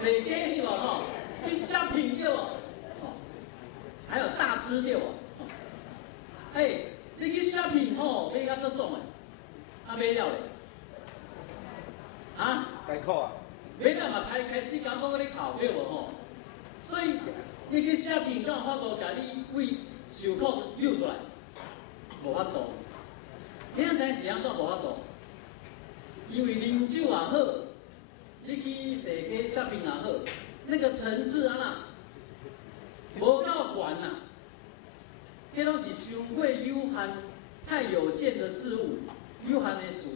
谁给是吧？吼，去小品对吧？哦，还有大吃对吧？哎，你去小品吼，买到这爽诶，啊买了嘞，啊？该扣啊！买了嘛开始艰苦咧炒对无吼？所以你去小品敢有法度甲你为受苦溜出来，无法度。你样知是安怎无法度？因为啉酒也好，你去踅街 shopping 也好，那个层次啊呐，无够悬呐。迄拢是伤过有限、太有限的事物，有限的事物，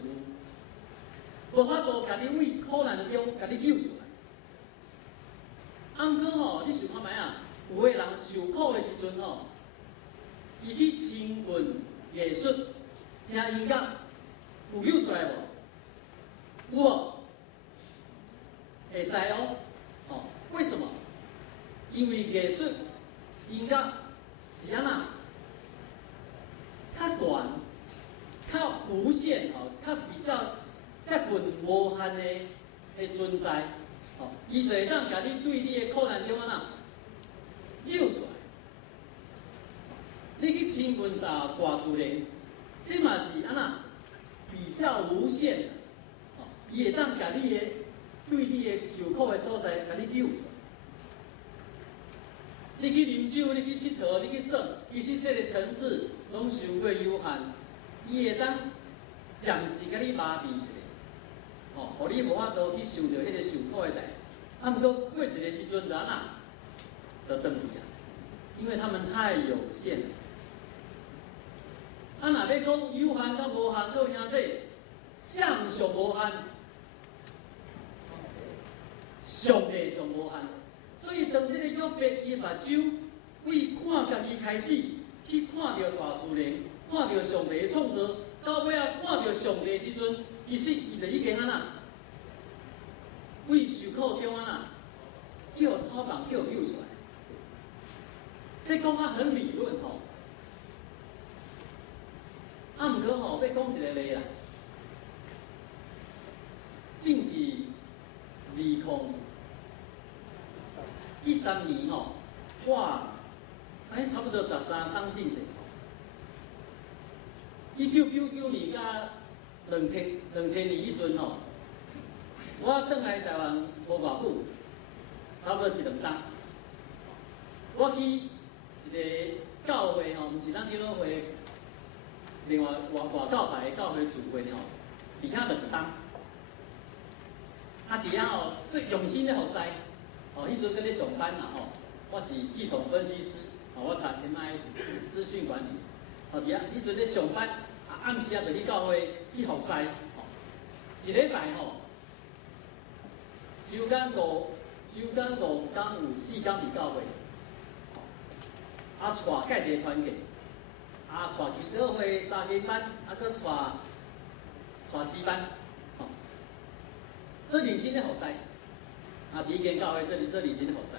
无法度甲你为苦难中甲你救出来。啊，毋过吼，你想看觅啊？有个人受苦的时阵吼，伊去亲近艺术，听音乐，有救出来无？有无？会使哦。哦，为什么？因为艺术、音乐是安那？较悬、较无限哦，较比较接近无限的存在哦，伊就会当甲你对你的苦难中安那扭出来。你去亲近大自然，这嘛是安那比较无限的哦，伊会当甲你的对你的受苦的所在甲你扭出来。你去啉酒，你去佚佗，你去耍，其实这个层次拢伤过有限，伊会当暂时甲你麻痹一下，哦，互你无法度去受到迄个受苦的代志。啊，毋过过一个时阵就安那，就转去啊，因为他们太有限了。啊，若要讲有限甲无限，各位兄弟，相上无限，上帝上无限。所以，当这个约伯伊目睭为看家己开始，去看到大自然，看到上帝的创造，到尾啊看到上帝的时阵，其实伊就已经安那，为受苦中安那，叫讨棒叫扭出来。这讲啊很理论吼，啊毋过吼要讲一个例啦，正是2013年吼，哇，安尼差不多13当进者。1999年甲2000年以前吼，我转来台湾无偌久，差不多1、2当。我去一个教会吼，毋是咱基督会，另外外教派的教会聚会吼，伫遐2当。啊，伫遐吼，最用心咧学师。哦，迄时阵咧上班啦吼，我是系统分析师，哦，我读 MIS 资讯管理，哦，迄阵咧上班，啊，暗时啊就去教会去学师，哦，一礼拜吼，周间5天有4天伫教会，啊，带介一个团契，啊，带祈祷会查经班，啊，搁带诗班，哦，这认真咧学师。啊，第一间教会这里真的好塞，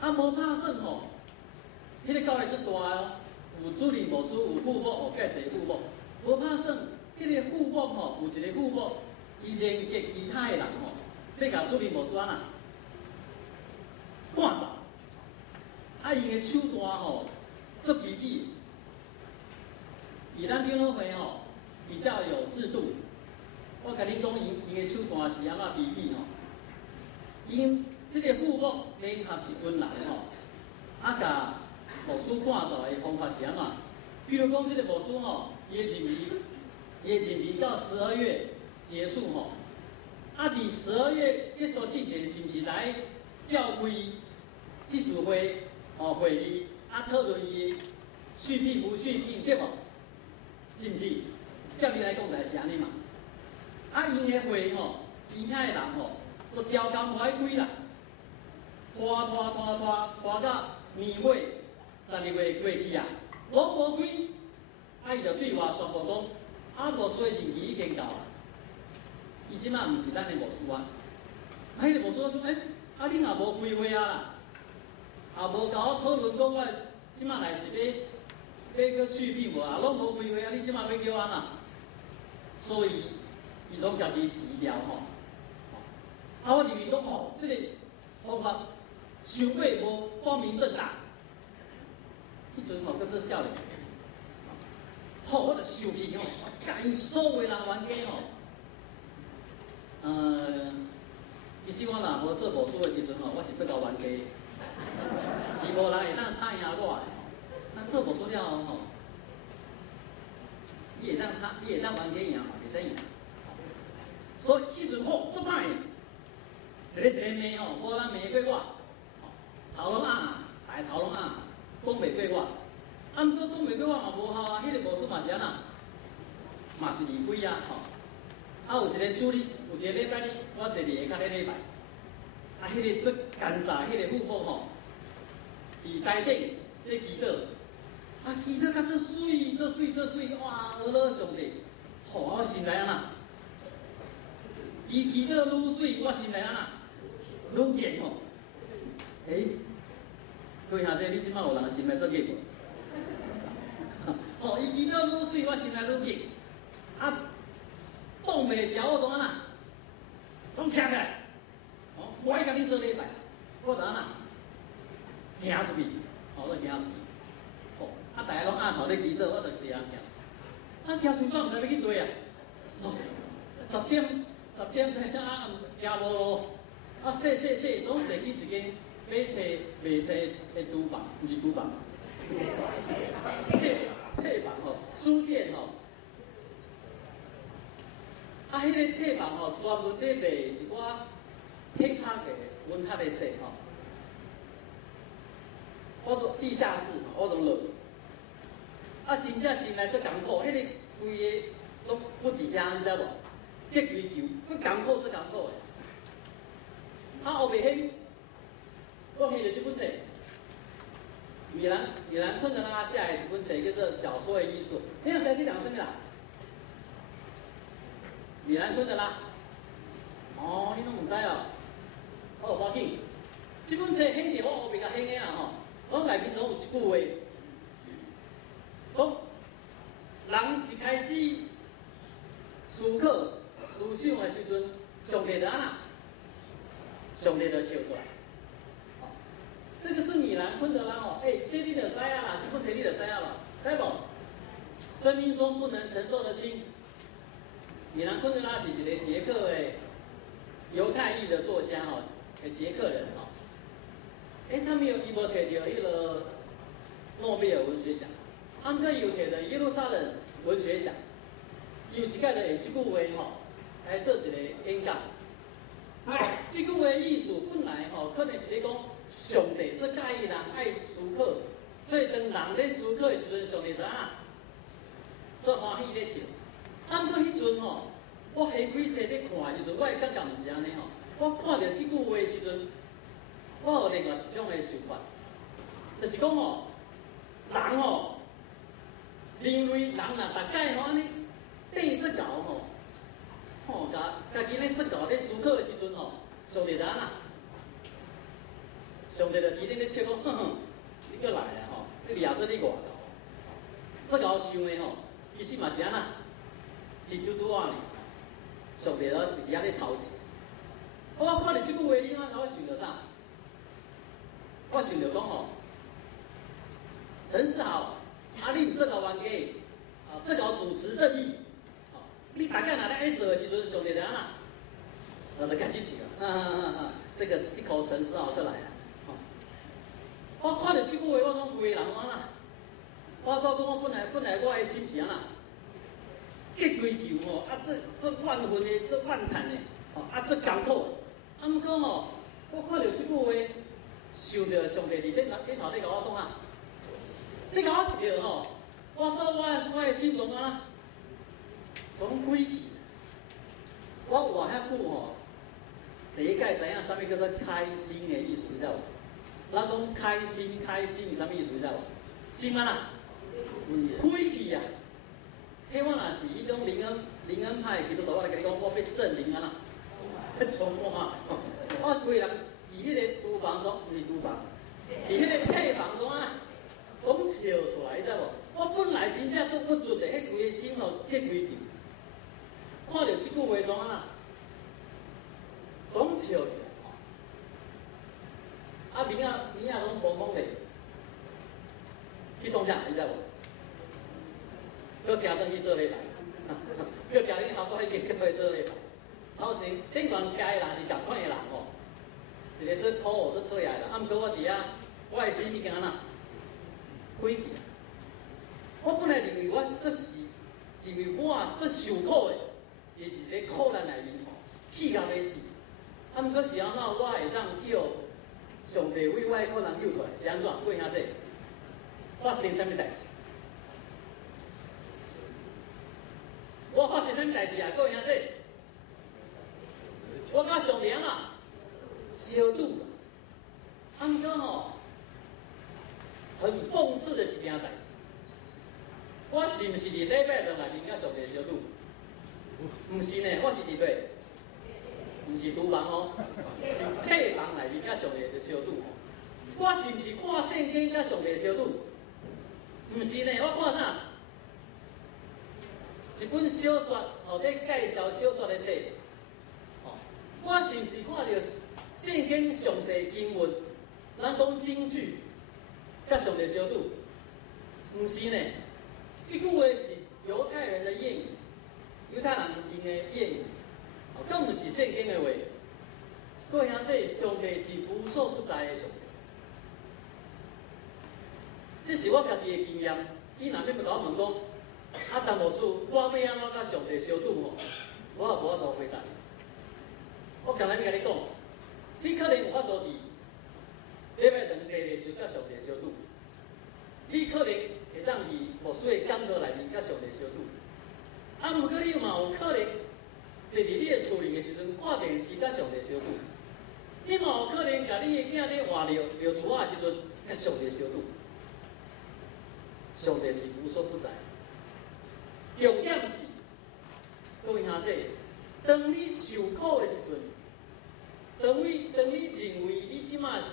啊，无拍算吼，迄个教会足大哦，有主任牧师，有副牧，哦，介侪副牧，无拍算，迄个副牧吼，有一个副牧，伊连结其他的人吼，要甲主任牧师安那赶走，啊，伊个手段吼，足卑鄙，伫咱基督会吼比较有制度，我甲你讲，伊个手段是安怎卑鄙吼。因这个副牧联合一群人吼，啊，甲牧师赶走的方法是安怎？比如讲，这个牧师吼，伊的任期到12月结束吼，啊，伫12月结束之前，是毋是来调开技术会会议，啊，讨论伊续聘不续聘，对无？是毋是？照你来讲，就是安尼嘛。啊，因的会吼，因遐的人吼。都调工无爱开啦，拖到年尾12月过去啊，拢无开，啊伊就对我宣布讲，啊牧师的任期已经到啊，伊即摆毋是咱的牧师啊，啊迄个牧师说，啊恁也无开会啊啦，也无甲我讨论讲我即摆来是要去续聘无啊，拢无开会啊，你即摆要叫安那？所以伊总家己辞掉吼。啊，啊，我认为讲哦，这个方法想过无光明正大。迄阵吼，搁做少年，吼，我就受气吼，甲因所有人冤家吼，其实我若无做魔术的时阵吼，我是最高冤家，是无人会当吵赢我的。那做魔术了后吼，你会当冤家赢嘛，袂使赢。所以迄阵吼足歹，一个骂吼，无人骂过我，头拢暗，大家头拢暗。讲袂过我，啊，毋过讲袂过我嘛无效啊！迄个魔术嘛是安那，嘛是离鬼啊！吼，啊有一个主日，有一个礼拜日，我坐伫下骹咧礼拜，啊，迄个做干炸迄个副播吼，伫台顶咧祈祷，啊，祈祷甲做水，哇！俄罗上帝，吼，我心内安那，伊祈祷愈水，我心内安那，愈硬吼，各位兄弟，你即摆有人心内做业无？吼，伊祈祷愈水，我心内愈硬。啊，挡袂牢，我怎安那？总徛起来。哦，我爱甲你做礼拜，我怎安那？行出去，哦，我行出去。吼，啊，大家拢暗头咧祈祷，我就一个人行。啊，行出去毋知要去佗啊？哦，10点才啊，行无路。啊，洗，总洗去一间。买册、卖册的书房，不是书房，册房吼，书店吼。啊，迄个册房吼，专门咧卖一寡铁壳的文学的册吼。我做地下室，我做落。啊，真正心内足艰苦，迄个规个拢不伫遐，你知无？结规球，足艰苦的。啊，后袂晓。我翕了这本册，米兰昆德拉写的一本册叫做《小说的艺术》。你若知这人什么啦？米兰昆德拉。哦，你拢唔知哦？哦，无要紧。这本册翕伫我后面甲翕的啦吼。我内面总有一句话，讲人一开始思考、思想的时阵，上帝就安那，上帝就笑出来。这个是米兰昆德拉哦，这你就知啊啦，这本册你就知啊啦，知无？生命中不能承受的轻。米兰昆德拉是一个捷克的犹太裔的作家哦，捷克人哦。他没有伊无摕到迄个诺贝尔文学奖，他们有摕到耶路撒冷文学奖。有一届就用这句话吼来做一个演讲。这句话意思本来吼可能是咧讲。上帝最介意人爱思考，所以当人咧思考的时阵，上帝就啊，做欢喜咧笑。啊，毋过迄阵吼，我下几册咧看的时阵，我会感觉毋是安尼吼。我看到即句话的时阵，我有另外一种的想法，就是讲吼，人吼，人类人若大概吼安尼变做牛吼，家己咧做牛咧思考的时阵吼，上帝就安那。上帝就提点咧笑讲，你过来啊吼，你掠做你外头，这搞想的吼，其实嘛是安那，是拄拄啊呢。上帝就伫遐咧偷笑。我看到这句话，你看我想到啥？我想到讲吼，陈世豪，你毋做搞冤家，做搞主持正义，你大概若咧安尼做的时阵，上帝就安那，就开始笑了。这口陈世豪过来了。我看到这句话，我讲规个人安那，我讲我本来我的心是安那，结规球吼，做万分的，做万叹的，做艰苦。毋过吼，我看到这句话，想到上帝伫顶头咧甲我创啊，你甲我笑吼，我说我的心中啊，总开去。我活遐久吼，第一届知影啥物叫做开心的意思，你知无？咱讲开心是啥物意思？你知无？心啊啦，开去啊！迄我若是迄种灵恩派基督徒，我来甲你讲，我被圣灵啊啦，充满。我规人伫迄个厨房中，毋是厨房，伫迄个册房中啊，讲笑出来，你知无？我本来真正做不准的，迄规个心吼结规球，看到即句话怎啊啦？总笑起来吼。啊，面拢懵懵嘞，去创啥？你知无？搁行转去做礼拜，搁行去后摆已经搁去做礼拜。头前顶悬徛的人是共款的人吼，一个做考学做讨厌的人。啊，毋过我伫遐，我的心已经安那开去。我本来认为我做受苦的，伫一个苦难内面吼，气到要死。啊，毋过是安怎我会当去互上帝为我的苦难救出来？是安怎？过兄弟，发生啥物代志？我发生啥物代志啊？各位兄弟，我甲上帝啊相拄啦。啊，毋过吼，很讽刺的一件代志。我是毋是伫礼拜堂内面甲上帝相拄？毋是呢，我是伫对，毋是厨房哦，是册房内面甲上帝相拄。我是毋是看圣经甲上帝相拄？毋是呢，我看啥？一本小说，咧介绍小说的册。我是毋是看到圣经上帝经文，咱讲金句，甲上帝相拄？毋是呢。这句话是犹太人的谚语，犹太人用的谚语，更不是圣经的话。各位兄弟，上帝是无所不在的上帝。这是我家己的经验。你若要甲我问讲，啊，陈牧师，我要安怎甲上帝相拄吼？我也无法度回答你。我刚才要甲你讲，你可能有法度伫礼拜堂坐的时候甲上帝相拄。你可能会当伫牧师的讲道内面甲上帝相拄，啊，毋过你嘛有可能坐伫你的厝里的时阵看电视甲上帝相拄，你嘛有可能甲你的囝咧活聊厝仔的时阵甲上帝相拄。上帝是无所不在，重点是各位兄弟，当你受苦的时阵，当你认为你即马是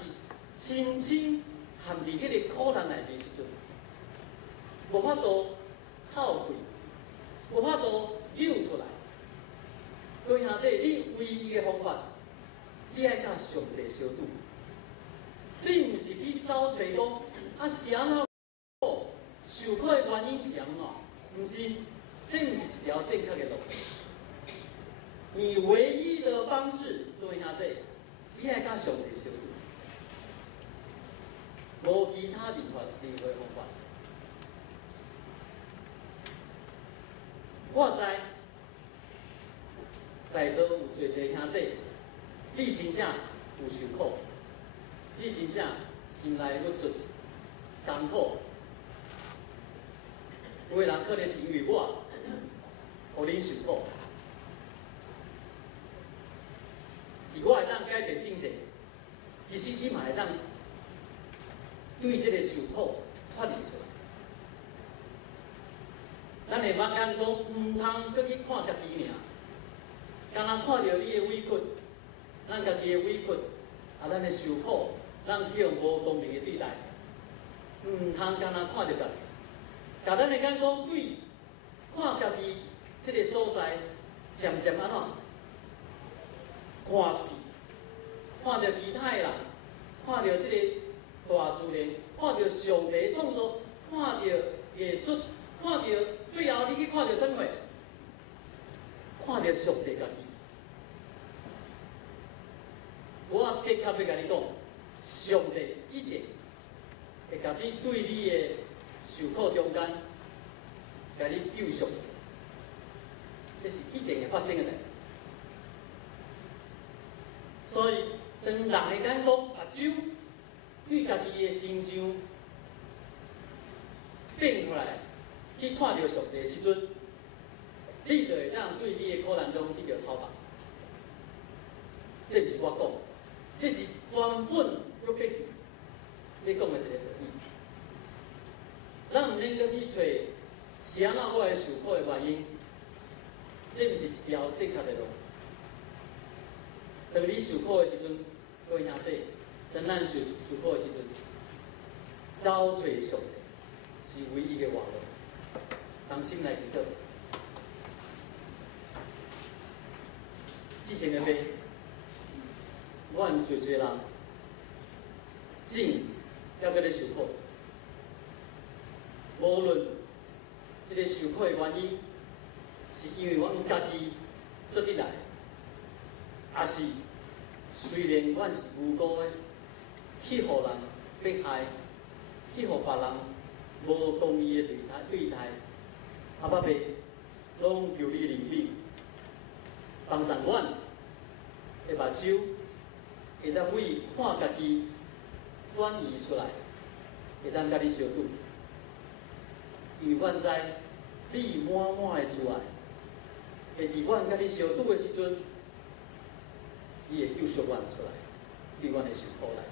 深深陷伫迄个苦难内面时阵，无法度透开，无法度溜出来。各位兄弟，你唯一的方法，你爱甲上帝相拄。你毋是去找找讲，啊是安怎苦？受苦的原因是安怎？毋是，这毋是一条正确的路。你唯一的方式，各位兄弟，你爱甲上帝相拄。无其他任何方法。我知在座有侪兄弟，你真正有受苦，你真正心内郁卒、艰苦。有的人可能是因为我，互恁受苦，而我会当改变正济，其实你嘛会当。对这个受苦脱离出来，咱会茫讲讲，唔通搁去看家己尔，敢若看到你的委屈，咱家己的委屈，啊，咱的受苦，咱去用无公平的对待，唔通敢若看到家己，甲咱会讲讲对，看家己这个所在，渐渐安怎看出去，看到其他的人，看到这个。大自然，看到上帝创作，看到艺术，看到最后你去看到什么？看到上帝家己。我的确要甲你讲，上帝一定会甲你对你的受苦中间，甲你救赎，这是一定会发生的代志。所以，当人会讲目睭。对家己的心肠变过来，去看到上帝的时阵，你就会当对你的苦难中得到讨伐。这不是我讲，这是专本约伯记你讲的一个道理。咱唔免搁去找是安怎我会受苦的原因，这不是一条正确的路。当你受苦的时阵，各位兄弟。当咱受苦的时阵，找找上帝是唯一的活路。同心来祈祷，至圣的杯，阮侪侪人正要搁咧受苦，无论这个受苦的原因，是因为阮家己做得来，也是虽然阮是无辜的，去互人迫害，去互别人无公义的对待，阿爸爸拢求你怜悯，帮助阮的目睭会当为看家己转移出来，会当甲你相拄，因为阮知你满满的慈爱，会伫阮甲你相拄的时阵，你会救赎阮出来，对阮的受苦来，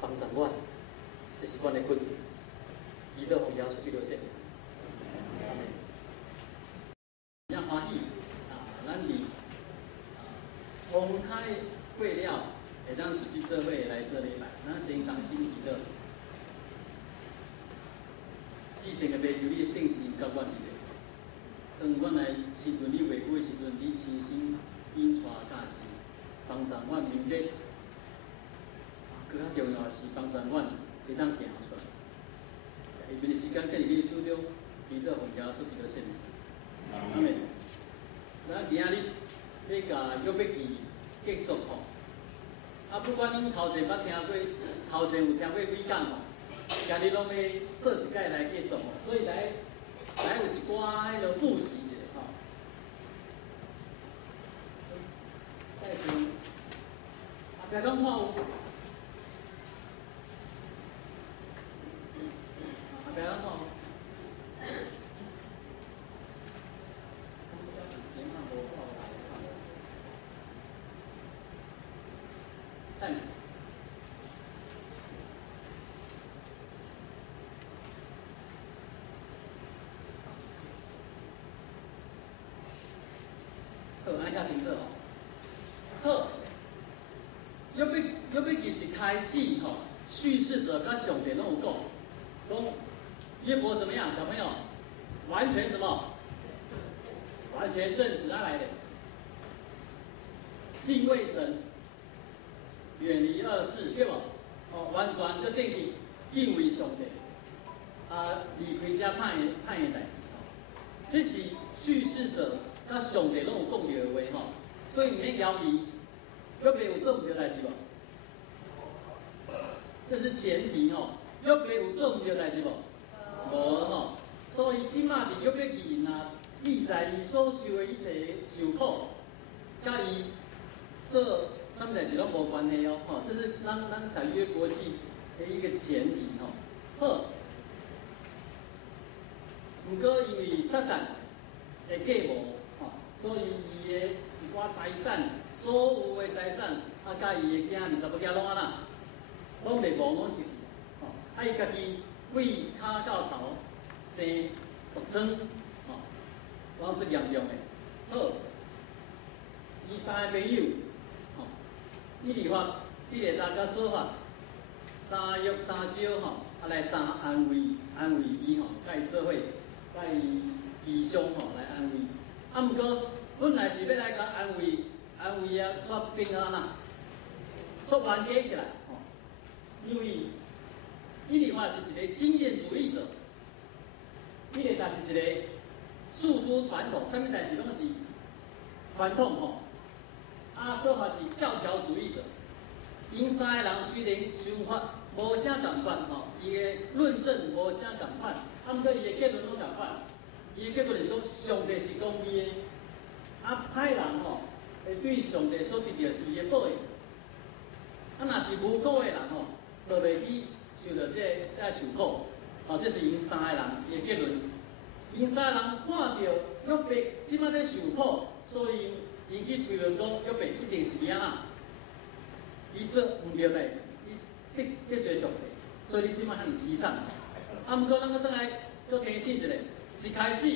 帮助阮，这是阮的困境。伊都奉耶稣基督圣名，阿门。真欢喜咱伫公开过了，会当出去做伙来做礼拜，咱先同心祈祷。至善的祈求你圣心甲阮里面，当阮来亲近你话语的时阵，你亲身引带教示，帮助阮明白。更较重要的是帮助阮会当行出来。下面的时间，跟你手中祈祷奉耶稣基督圣名，阿门。咱今仔日要甲约伯记结束吼，不管恁头前捌听过，头前有听过几讲吼，今日拢要做一届来结束吼，所以来有一寡迄个复习一下吼。再听，大家拢看有。不要闹！看，好，按下行色哦。好，约伯记一开始吼，叙事者甲上帝拢有讲。约伯怎么样，小朋友？完全什么？完全正直，哪来的？敬畏神，远离恶事，对不？完全就正直，敬畏上帝，离开遮歹的代志。这是叙事者甲上帝拢有讲到的话吼，所以唔免怀疑，约伯有做唔到代志无？这是前提吼，约伯有做唔到代志无？无吼，所以即马伫约伯记若记载伊所受的一切受苦，甲伊做啥物代志拢无关系哦。吼，这是咱谈约伯记的一个前提吼。好，不过因为撒旦的计谋吼，所以伊的一寡财产，所有的财产，甲伊的囝20个囝拢安那，拢袂无拢失去。吼，伊家己。为骹到头生独疮，吼，往最严重的。好，伊三个朋友，吼，伊立法，比列达甲说法，三约三招，吼，来三安慰伊，吼，甲伊做伙，甲伊医伤，吼，来安慰。毋过本来是要来甲安慰煞变安那，煞冤家起来，吼，因为。伊里话是一个经验主义者，伊个但是一个诉诸传统，啥物代志拢是传统吼。说法是教条主义者，因三个人虽然想法无啥共款吼，伊个论证无啥共款，毋过伊个结论拢共款。伊个结论就是讲上帝是公义的，歹人吼会对上帝所得到是伊个报应。若是无辜的人吼，就袂去。受到这受苦，这是因三个人的结论。因三个人看到约伯即摆咧受苦，所以伊去推论讲约伯一定是安那，伊做毋对代志，伊得罪上帝，所以你即摆遐尼凄惨。毋过咱个转来，搁提醒一下，一开始，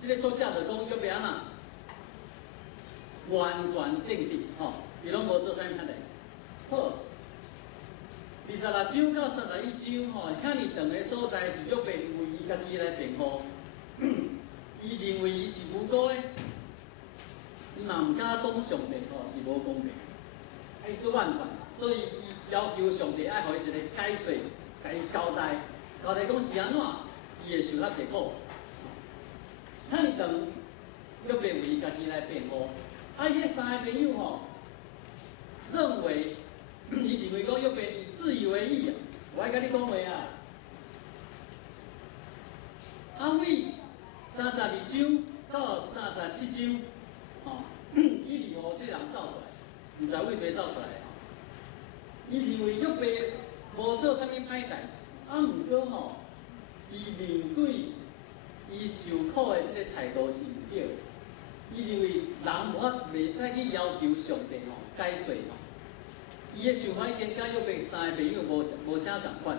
即个作者就讲约伯安那，完全正直，伊拢无做啥物歹代志。好。26章到31章吼，遐尼长的所在是约伯为伊家己来辩护，伊认为伊是无辜的，伊嘛毋敢讲上帝吼是无公平，爱做万款，所以伊要求上帝爱互伊一个解释，甲伊交代讲是安怎，伊会受较济苦。遐尼长，约伯为伊家己来辩护。啊，伊迄三个朋友吼，认为伊认为讲约伯以自以为意啊，我爱甲你讲话啊。啊，为32章到37章，吼，伊离互这人走出来，毋知为佗走出来吼。伊认为约伯无做啥物歹代志，啊，毋过吼，伊面对伊受苦的这个态度是毋对。伊认为人无法袂使去要求上帝吼解释吼，伊的想法已经甲约伯三个朋友无啥共款。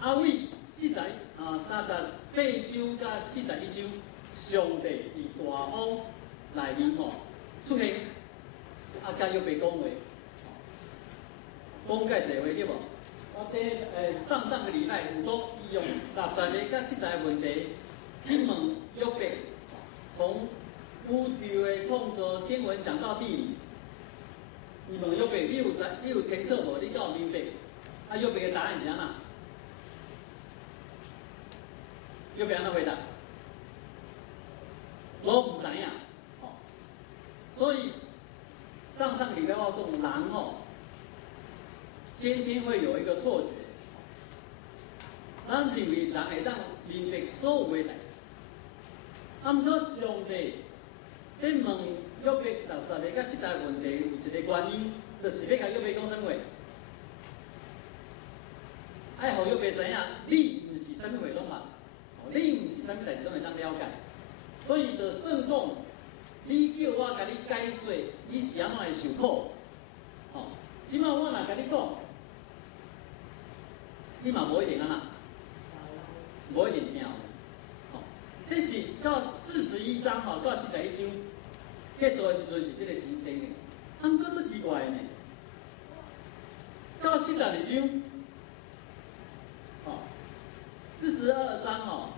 啊，为38章甲41章，上帝伫大风内面吼出现，啊，甲约伯讲话，讲介济话对无？我上个礼拜有讲，伊用60个甲70个问题去问约伯，从宇宙的创造天文讲到地理。伊问约伯，你有清楚无？你敢有明白？啊，约伯的答案是安怎？约伯安怎回答？我唔知影，哦，所以上个礼拜我讲人哦，先天会有一个错觉，咱认为人会当明白所有的代志，啊，毋过上帝在问约伯60个甲70个问题，有一个原因，就是要甲约伯讲啥话，爱互约伯知影，你毋是啥物话拢捌。你毋是啥物代志拢会当了解，所以就算讲，你叫我甲你解释，你是安怎会受苦？哦，即摆我若甲你讲，你嘛无一定安那，无一定听。哦，这是到41章吼，到41章结束的时阵是这个时间的，啊，毋过是奇怪呢，到42章。42章吼，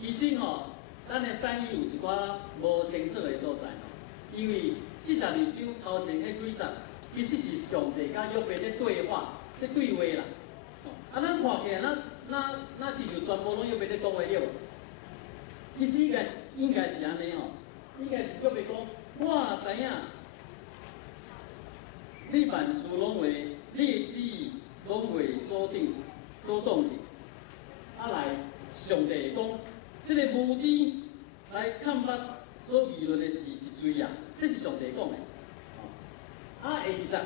其实吼，咱的翻译有一寡无清楚的所在吼，因为42章头前迄几节，其实是上帝甲约伯咧对话、咧对话啦。啊，咱看起来，那是就全部拢约伯咧讲话了。其实应该是安尼吼，应该是约伯讲，我知影，你万事拢为你的旨意拢为做动的。啊来，上帝讲，这个无知来抗捌所议论的是一罪啊，这是上帝讲的。啊，下一节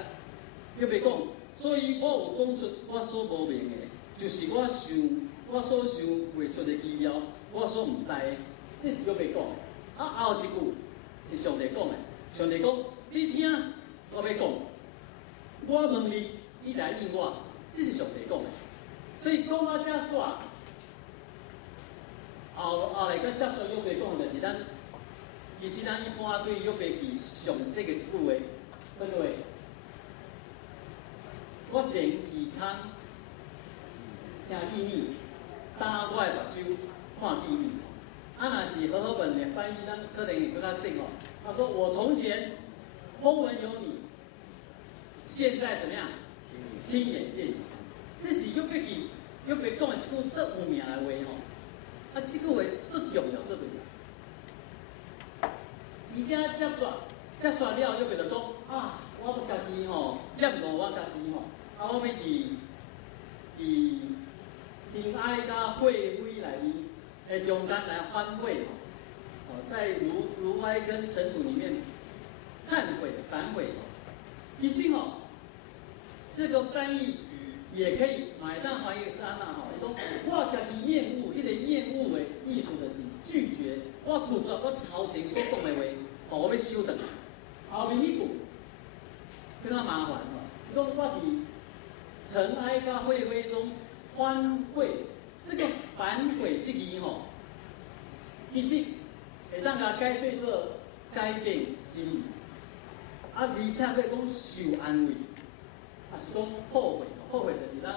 约伯讲，所以我有讲出我所无明的，就是我所想袂出的奇妙，我所毋知的，这是约伯讲的。啊，后一句是上帝讲的，上帝讲，你听我要讲，我问你，你来应我，这是上帝讲的。所以讲到这煞。后来佮接续约伯讲，就是咱，其实咱一般对约伯记上说的一句话，什么话？我前耳康听秘密，打我的目睭看秘密。啊，若是和合本的翻译，咱可能会更较信哦。他说：“我从前风闻有你，现在怎么样？亲眼见你。”这是约伯记约伯讲的一句最有名的话吼。啊，这句话最重要，最重要。而且接续了，约伯就讲啊，我要家己吼，念无我家己吼，啊，我要伫平哀甲会灰内面，中间来欢会吼，哦，在如哀跟尘土里面忏悔反悔。其实吼，这个翻译。也可以买单翻译安那吼，伊讲我家己厌恶，迄个厌恶的意思就是拒绝，我拒绝我头前所讲的话，我要修正。后面迄句更较麻烦吼，伊讲我伫尘埃甲会灰中欢会，这个反悔这字吼，其实会当甲解说做改变心意，啊，而且可以讲受安慰。啊，是讲后悔就是咱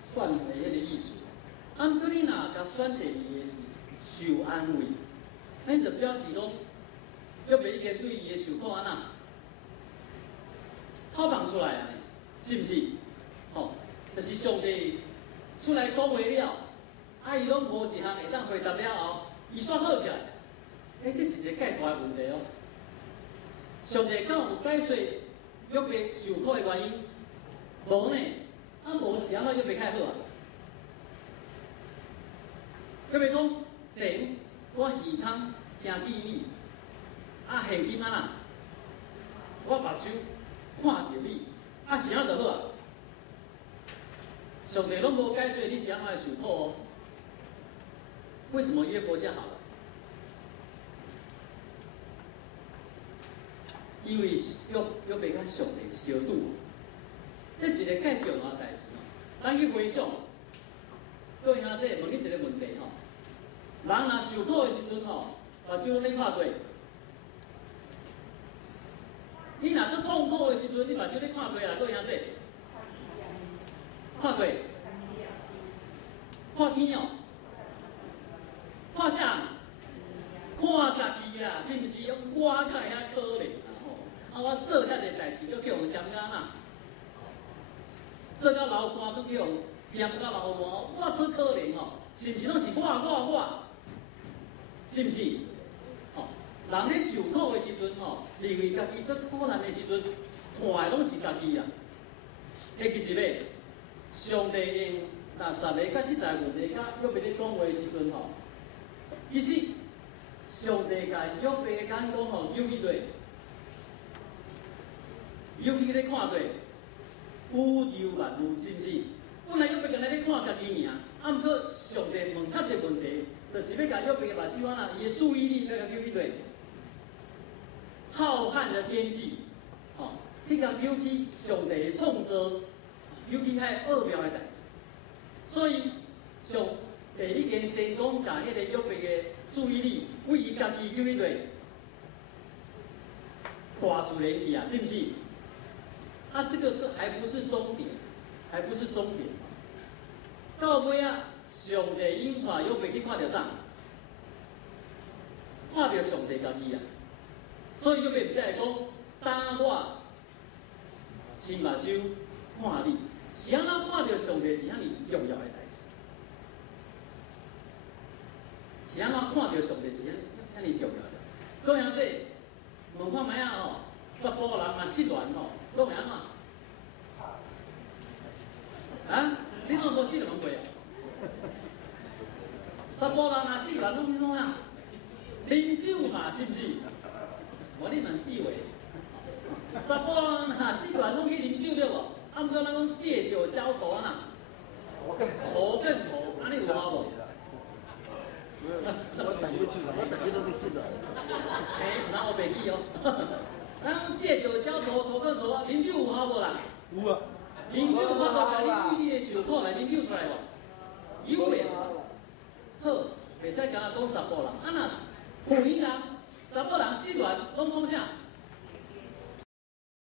选的迄个意思。啊，毋过你若甲选择伊的是受安慰，那就表示讲约袂已经对伊的受苦安那透放出来啊，是毋是？吼，就是上帝出来讲话了，啊，伊拢无一项会当回答了后，伊煞好起来。这是一个介大的问题哦。上帝敢有解释约伯受苦的原因？无呢，啊无是安怎约伯较好啊？约伯讲：前我耳孔听见你，啊现今啊啦，我目睭看到你，啊是安就好啊。上帝拢无解释你是安怎会受苦哦。为什么约伯就好了？因为约伯甲上帝相拄，这是一个介重要的代志哦。咱去回想，各位兄弟，问你一个问题吼：人若受苦的时阵吼，目睭咧看对；你若做痛苦的时阵，你目睭咧看对啦，各位兄弟，看对，看天哦，看啥？看家己啦，是毋是？我较会遐可怜啦吼，啊，我做遐个代志，佫叫人嫌干呐，做到流汗，佫叫人嫌到流汗，我做可怜吼，是毋是？拢是我，是毋是？吼，人咧受苦的时阵吼，认为家己做苦难的时阵，看的拢是家己啊。迄其实咧，上帝用60个甲70个问题，甲约伯咧讲话的时阵吼，其实。上帝甲约伯的眼光吼，扭起对，扭起咧看对，宇宙万物是毋是？本来约伯干那咧看家己尔，啊，毋过上帝问较一个问题，就是要甲约伯的目睭安那，伊的注意力要甲扭起对。浩瀚的天际，吼，去甲扭起上帝的创造，扭起遐奥妙的代志。所以上帝已经先讲，甲迄个约伯的注意力为伊家己扭起对，大自然去啊，是不是？啊，这个还不是终点，还不是终点。到尾啊，上帝引出约伯去看到啥？看到上帝家己啊。所以约伯才会讲，当我亲目睭看你，是安怎看到上帝是遐尼重要的代志？是安怎看到上帝是遐尼重要的？各位兄弟，问看卖啊吼，查甫人若失恋吼，拢会安怎？啊？你拢无失恋过啊？查甫人若失恋拢去创啥？啉酒嘛，是毋是？我你问四位，查甫人若失恋拢去啉酒对无？啊，毋过咱讲借酒浇愁啊呐，愁更愁，安尼有法无？我等不去了，我等于都是是的。那我袂记哦。咱讲借酒浇愁，愁更愁，啉酒有法无啦？有啊。啉酒法度甲你为你的受苦来啉酒出来无？有袂出来。好，袂使干那讲查甫人，啊那妇人人、查甫人失恋拢创啥？